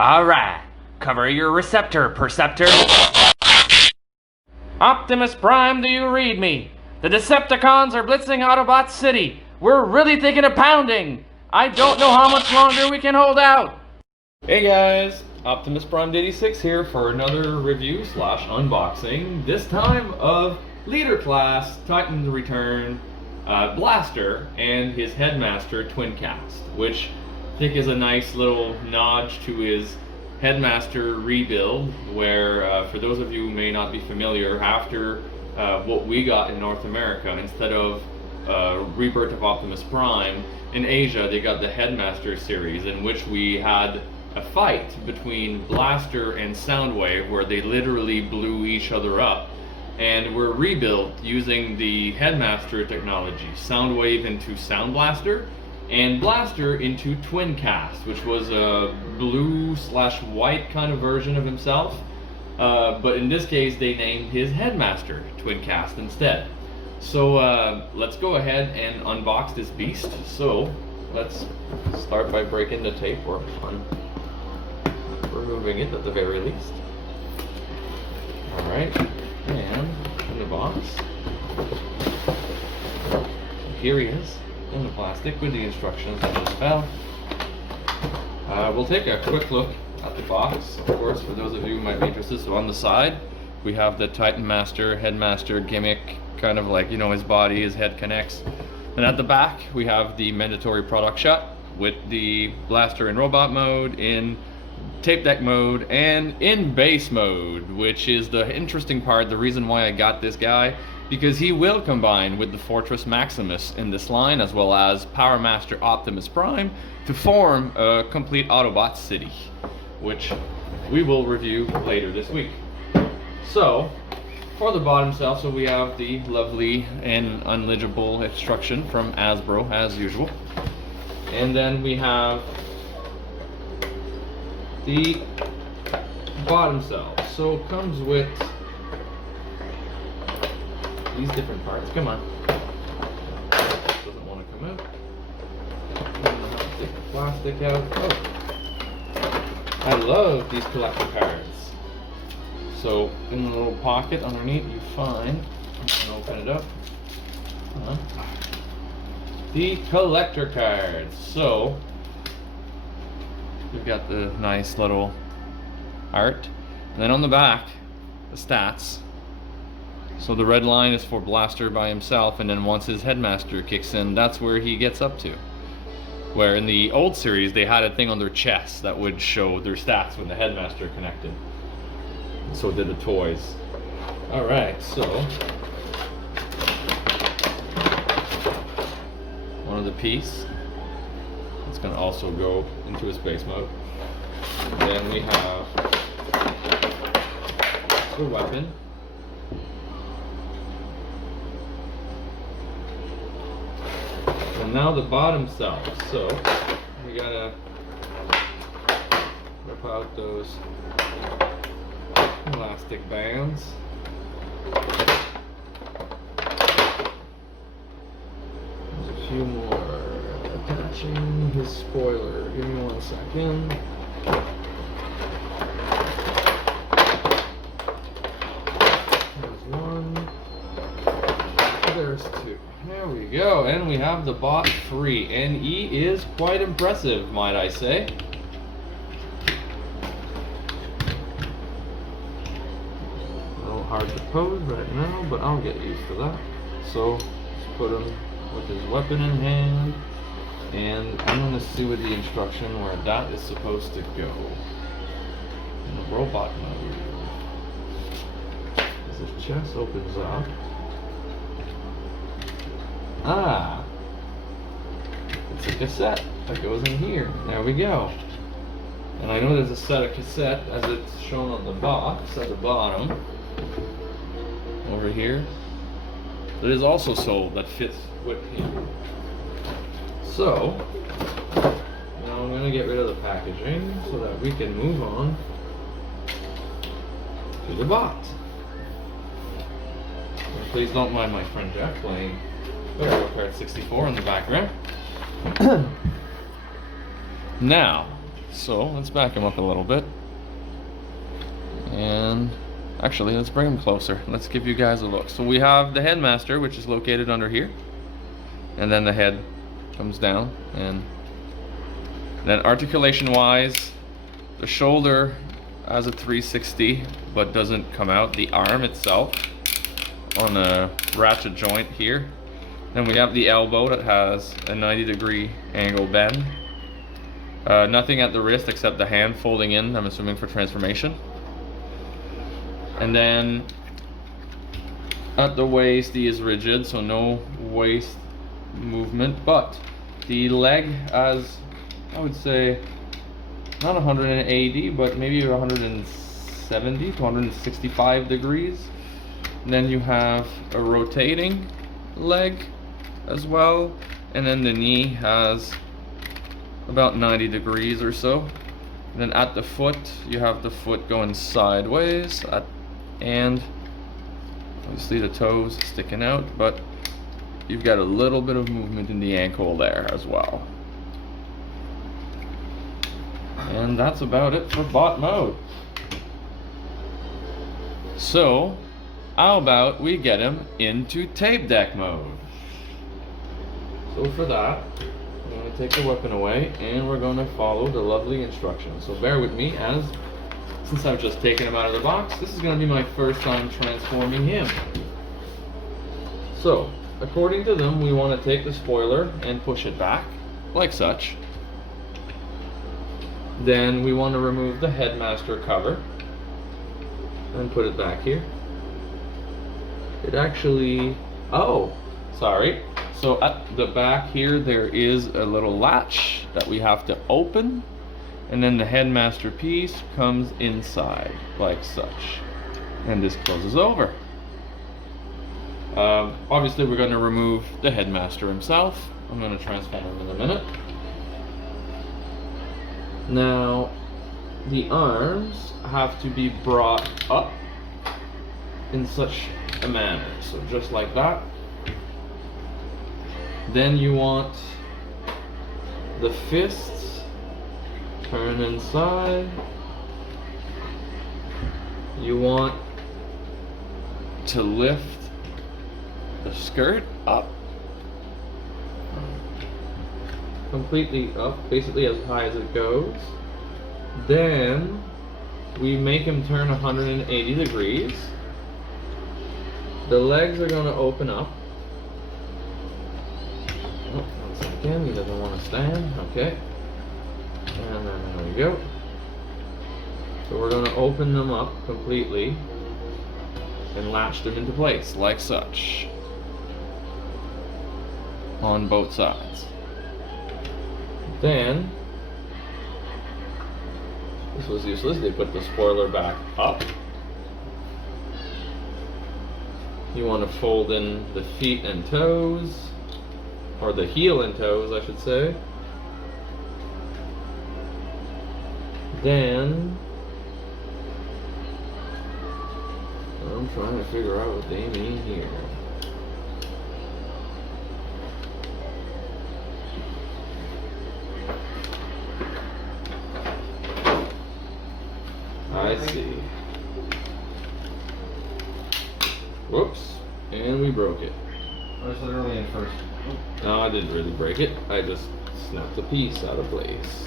Alright, cover your receptor, Perceptor. Optimus Prime, do you read me? The Decepticons are blitzing Autobot City. We're really thinking of pounding. I don't know how much longer we can hold out. Hey guys, Optimus Prime 86 here for another review slash unboxing. This time of Leader Class Titan Return Blaster and his Headmaster Twin Cast, which I think is a nice little nod to his Headmaster rebuild, where for those of you who may not be familiar, after what we got in North America, instead of Rebirth of Optimus Prime, in Asia they got the Headmaster series, in which we had a fight between Blaster and Soundwave where they literally blew each other up, and were rebuilt using the Headmaster technology, Soundwave into Sound Blaster and Blaster into Twin Cast, which was a blue slash white kind of version of himself, but in this case they named his Headmaster Twin Cast instead. So let's go ahead and unbox this beast. So let's start by breaking the tape, or removing it at the very least. Alright, and in the box, here he is in the plastic with the instructions that just fell. We'll take a quick look at the box, of course, for those of you who might be interested. So on the side we have the Titan Master, Headmaster gimmick, kind of like, you know, his body, his head connects. And at the back we have the mandatory product shot with the Blaster in robot mode, in tape deck mode, and in base mode, which is the interesting part, the reason why I got this guy, because he will combine with the Fortress Maximus in this line, as well as Power Master Optimus Prime, to form a complete Autobot city, which we will review later this week. So for the bot himself, so we have the lovely and unlegible instruction from Hasbro as usual, and then we have the bottom cell. So it comes with these different parts. Come on. Doesn't want to come out. I'm gonna have to take the plastic out. Oh. I love these collector cards. So in the little pocket underneath you find, I'm gonna open it up, the collector cards. So we've got the nice little art, and then on the back, the stats. So the red line is for Blaster by himself, and then once his Headmaster kicks in, that's where he gets up to. Where in the old series, they had a thing on their chest that would show their stats when the Headmaster connected. So did the toys. Alright, so one of the piece. It's going to also go into a space mode. And then we have the weapon. And now the bottom cell. So we gotta rip out those elastic bands. There's a few more attaching his spoiler. Give me 1 second. There's one. There's two. There we go. And we have the bot free. And he is quite impressive, might I say. A little hard to pose right now, but I'll get used to that. So let's put him with his weapon in hand. And I'm going to see with the instruction where that is supposed to go. In the robot mode. As his chest opens up. Ah! It's a cassette that goes in here. There we go. And I know there's a set of cassette, as it's shown on the box at the bottom. Over here. That is also sold, that fits with him. So, now I'm going to get rid of the packaging so that we can move on to the box. And please don't mind my friend Jack playing Mario Kart 64 in the background. Now, So let's back him up a little bit. And actually, let's bring him closer. Let's give you guys a look. So we have the headmaster, which is located under here. And then the head comes down. And then articulation wise, the shoulder has a 360 but doesn't come out. The arm itself on a ratchet joint here. Then we have the elbow that has a 90-degree angle bend. Nothing at the wrist except the hand folding in, I'm assuming for transformation. And then at the waist he is rigid, so no waist movement, but the leg has, I would say, not 180 but maybe 170 to 165 degrees. And then you have a rotating leg as well, and then the knee has about 90 degrees or so. And then at the foot you have the foot going sideways and obviously the toes sticking out, but you've got a little bit of movement in the ankle there as well. And that's about it for bot mode. So how about we get him into tape deck mode? So for that, I'm going to take the weapon away and we're going to follow the lovely instructions. So bear with me, as since I've just taken him out of the box, this is going to be my first time transforming him. So according to them, we want to take the spoiler and push it back like such. Then we want to remove the headmaster cover and put it back here. It actually, oh, sorry. So at the back here, there is a little latch that we have to open, and then the headmaster piece comes inside like such, and this closes over. Obviously we're going to remove the headmaster himself. I'm going to transform him in a minute. Now the arms have to be brought up in such a manner, so just like that. Then you want the fists turn inside. You want to lift the skirt up, completely up, basically as high as it goes. Then we make him turn 180 degrees. The legs are going to open up. Oh, 1 second, he doesn't want to stand. Okay. And then there we go. So we're going to open them up completely and latch them into place like such on both sides. Then, this was useless, they put the spoiler back up. You want to fold in the feet and toes, or the heel and toes I should say. Then I'm trying to figure out what they mean here. I see. Whoops. And we broke it. I was literally in first. No, I didn't really break it. I just snapped a piece out of place.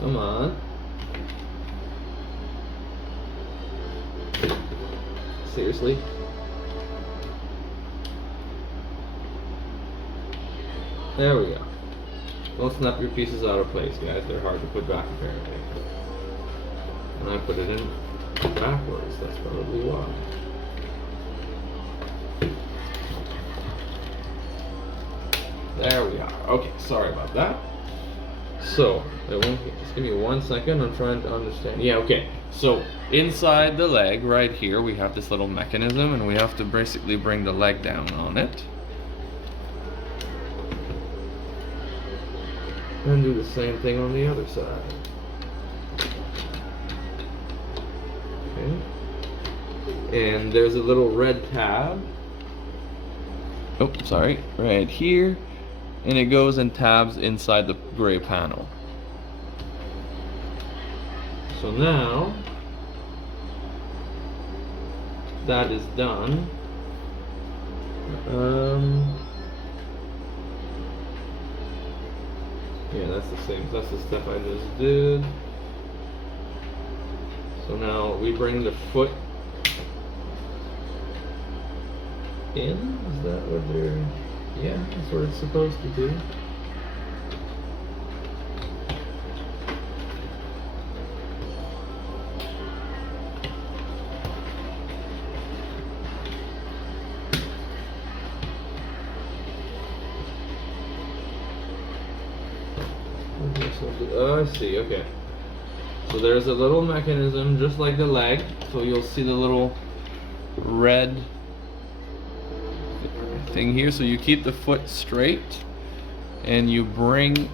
Come on. Seriously? There we go. Don't snap your pieces out of place, guys. They're hard to put back apparently. And I put it in backwards. That's probably why. There we are. Okay, sorry about that. So, just give me 1 second. I'm trying to understand. Yeah, okay. So, inside the leg, right here, we have this little mechanism, and we have to basically bring the leg down on it. And do the same thing on the other side. Okay. And there's a little red tab oh, sorry, right here, and it goes and tabs inside the gray panel. So now that is done. Yeah, that's the same. That's the step I just did. So now we bring the foot in. Is that what they're? Yeah, that's what it's supposed to do. Oh, I see, okay. So there's a little mechanism just like the leg. So you'll see the little red thing here. So you keep the foot straight and you bring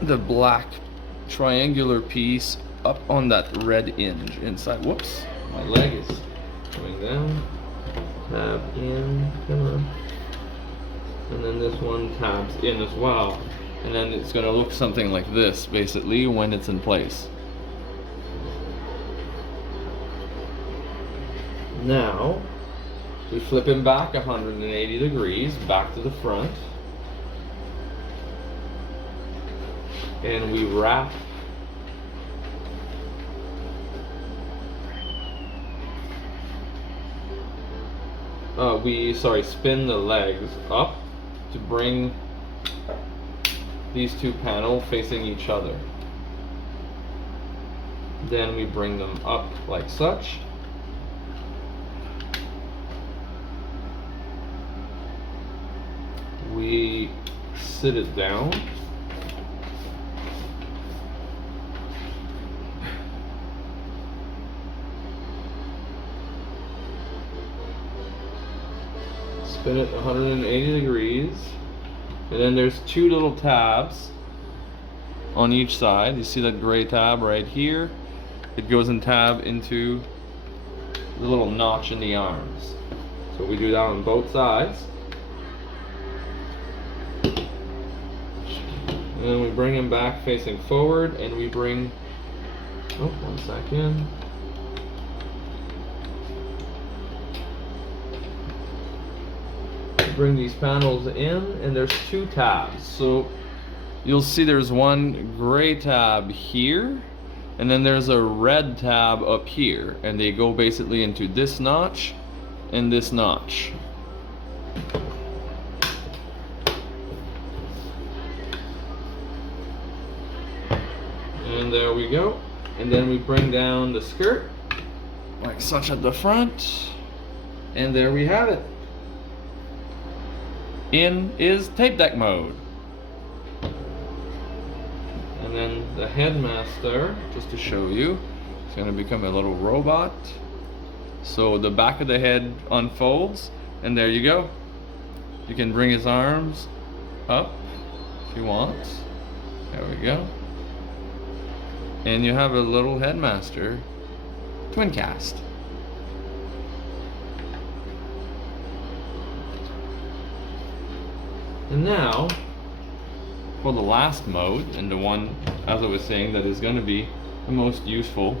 the black triangular piece up on that red hinge inside. Whoops, my leg is going down. Tab in, come on. And then this one tabs in as well. And then it's going to look something like this, basically, when it's in place. Now, we flip him back 180 degrees, back to the front. And we wrap spin the legs up to bring these two panels facing each other. Then we bring them up like such. We sit it down. Spin it 180 degrees. And then there's two little tabs on each side. You see that gray tab right here? It goes and tab into the little notch in the arms. So we do that on both sides. And then we bring them back facing forward and we bring, oh, 1 second. Bring these panels in and there's two tabs. So you'll see there's one gray tab here and then there's a red tab up here, and they go basically into this notch and this notch. And there we go. And then we bring down the skirt like such at the front, and there we have it. In is tape deck mode. And then the headmaster, just to show you, is going to become a little robot. So the back of the head unfolds, and there you go. You can bring his arms up if you want. There we go. And you have a little headmaster twin cast. And now, for the last mode, and the one, as I was saying, that is going to be the most useful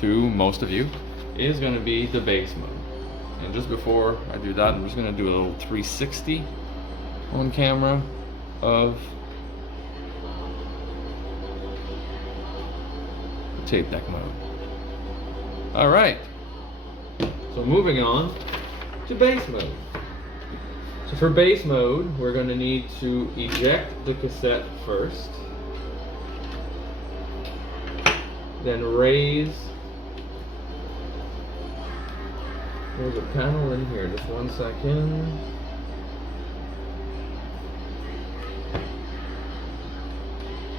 to most of you, is going to be the base mode. And just before I do that, I'm just going to do a little 360 on camera of tape deck mode. Alright, so moving on to base mode. So for base mode, we're going to need to eject the cassette first, then raise. There's a panel in here, just 1 second.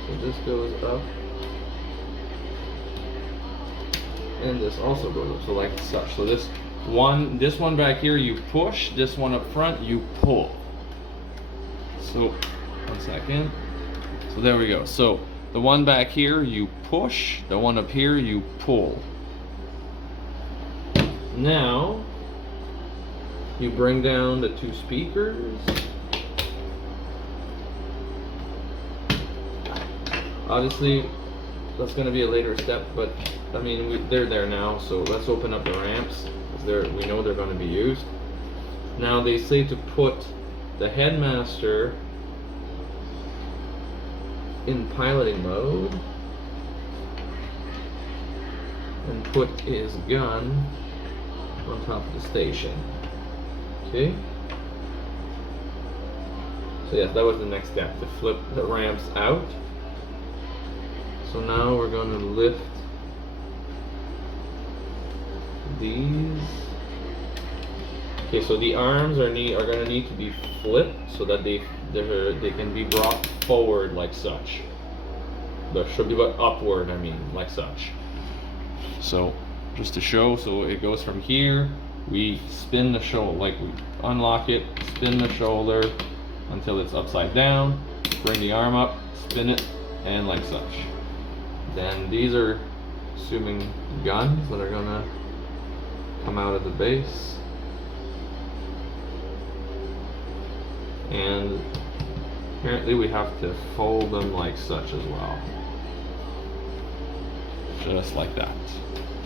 So this goes up, and this also goes up, so like such. So this one back here you push, this one up front you pull. So 1 second. So there we go. So the one back here you push, the one up here you pull. Now You bring down the 2 speakers. Obviously, that's going to be a later step, but I mean, they're there now, so let's open up the ramps. We know they're going to be used. Now they say to put the headmaster in piloting mode and put his gun on top of the station. Okay? So yes, that was the next step, to flip the ramps out. So now we're going to lift these. Okay, so the arms are going to need to be flipped so that they can be brought forward like such. They should be brought upward, I mean, like such. So just to show, so it goes from here, we spin the shoulder, like we unlock it, spin the shoulder until it's upside down, bring the arm up, spin it, and like such. Then these are assuming guns that are gonna come out of the base. And apparently we have to fold them like such as well. Just like that.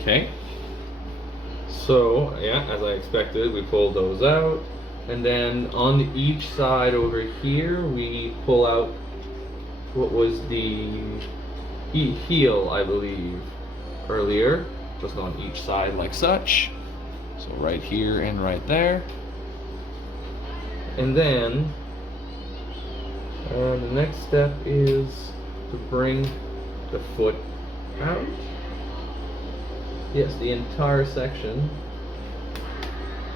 Okay? So, yeah, as I expected, we pulled those out. And then on each side over here, we pull out what was the heel, I believe, earlier. Just on each side like such. So right here and right there. And then the next step is to bring the foot out. Yes, the entire section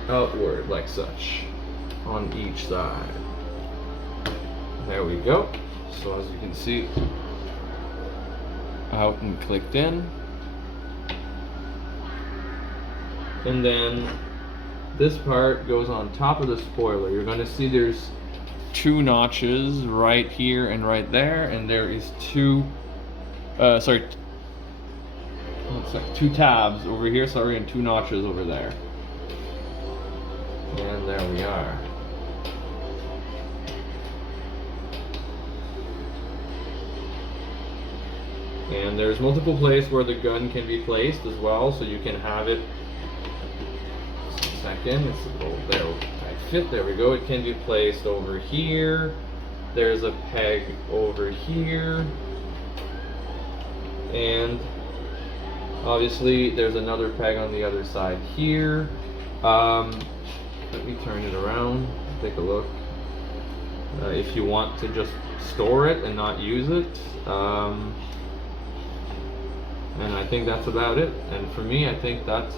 outward like such on each side. There we go. So as you can see, out and clicked in. And then this part goes on top of the spoiler. You're going to see there's 2 notches right here and right there, and there is 2 tabs over here, and 2 notches over there. And there we are. And there's multiple places where the gun can be placed as well, so you can have it. Second, it's there, tight fit. There we go. It can be placed over here. There's a peg over here, and obviously there's another peg on the other side here. Let me turn it around. Take a look. If you want to just store it and not use it. And I think that's about it. And for me, I think that's,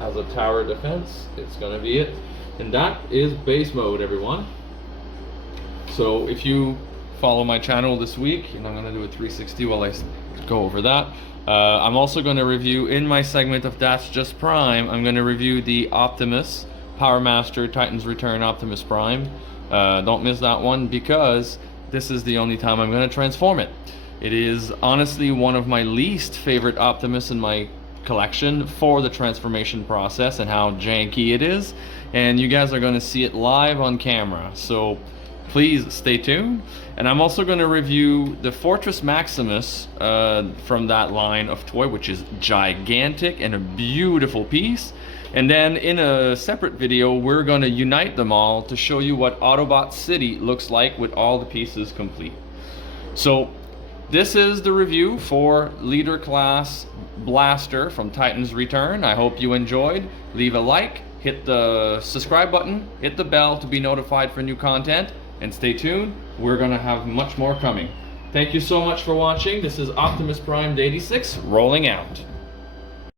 as a tower defense, it's gonna be it. And that is base mode, everyone. So if you follow my channel this week, and I'm gonna do a 360 while I go over that. I'm also gonna review, in my segment of That's Just Prime, I'm gonna review the Optimus Power Master Titan's Return Optimus Prime. Don't miss that one, because this is the only time I'm gonna transform it. It is honestly one of my least favorite Optimus in my collection for the transformation process and how janky it is, and you guys are going to see it live on camera, so please stay tuned. And I'm also going to review the Fortress Maximus from that line of toy, which is gigantic and a beautiful piece. And then in a separate video, we're going to unite them all to show you what Autobot City looks like with all the pieces complete. So this is the review for Leader Class Blaster from Titan's Return. I hope you enjoyed. Leave a like, hit the subscribe button, hit the bell to be notified for new content, and stay tuned. We're gonna have much more coming. Thank you so much for watching. This is Optimus Prime 86 rolling out.